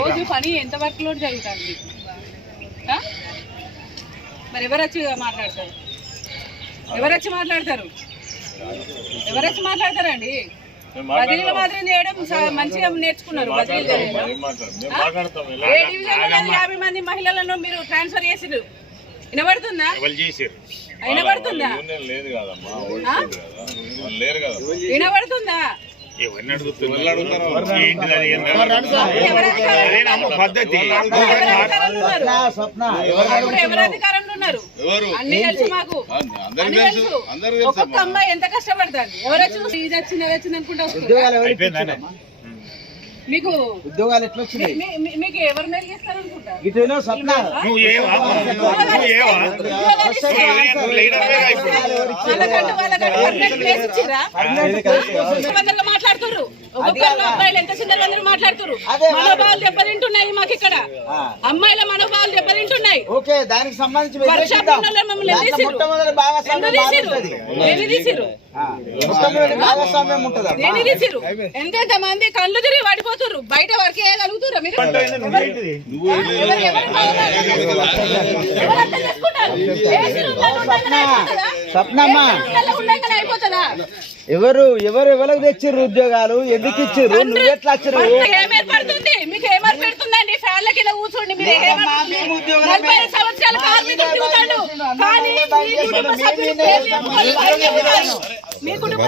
రోజు పని ఎంత వర్క్ లోడ్ జరుగుతుంది? మరి ఎవరు వచ్చి మాట్లాడతారు? ఎవరు వచ్చి మాట్లాడతారండి? బదిలీల మాత్రం చేయడం మంచిగా నేర్చుకున్నారు. బదిలీలు చేయడం 50 మంది మహిళలను మీరు ట్రాన్స్ఫర్ చేసిరు. వినబడుతుందా? వినబడుతుందా? పద్ధతి ఎవరు అధికారంలో ఉన్నారు? అన్ని తెలుసు మాకు. ఒక్కొక్క అమ్మాయి ఎంత కష్టపడతారు. ఎవరు వచ్చి ఇది వచ్చింది అది వచ్చింది అనుకుంటా వస్తుంది. మీకు ఉద్యోగాలు ఎట్లా వచ్చినాయి? మీకు ఎవరు మేలు చేస్తారు అనుకుంటా? మాట్లాడుతున్నారు. ఒక్కొక్కరు అబ్బాయిలు ఎంత చిన్నలు మాట్లాడుతున్నారు. మనోభావాలు దెబ్బతింటున్నాయి. మాకు ఇక్కడ అమ్మాయిల మనోభావాలు దెబ్బతింటున్నాయి. దానికి సంబంధించి ఎంతెంత మంది కళ్ళు తిరిగి పడిపోతున్నారు. బయట వరకు వేయగలుగుతారు మీరు? అయిపోతుందా? ఎవరు ఎవరికి తెచ్చిర్రు ఉద్యోగాలు? ఎందుకు ఇచ్చిర్రు? నువ్వు ఎట్లా వచ్చిర్రు? ఏమేర్పడుతుంది? మీకు ఏమేర్పెడుతుందండి? ఫ్యాన్ల కింద కూర్చోండి. మీరు 40 సంవత్సరాలు కార్మికులు తిరుగుతాడు. కానీ మీ కుటుంబ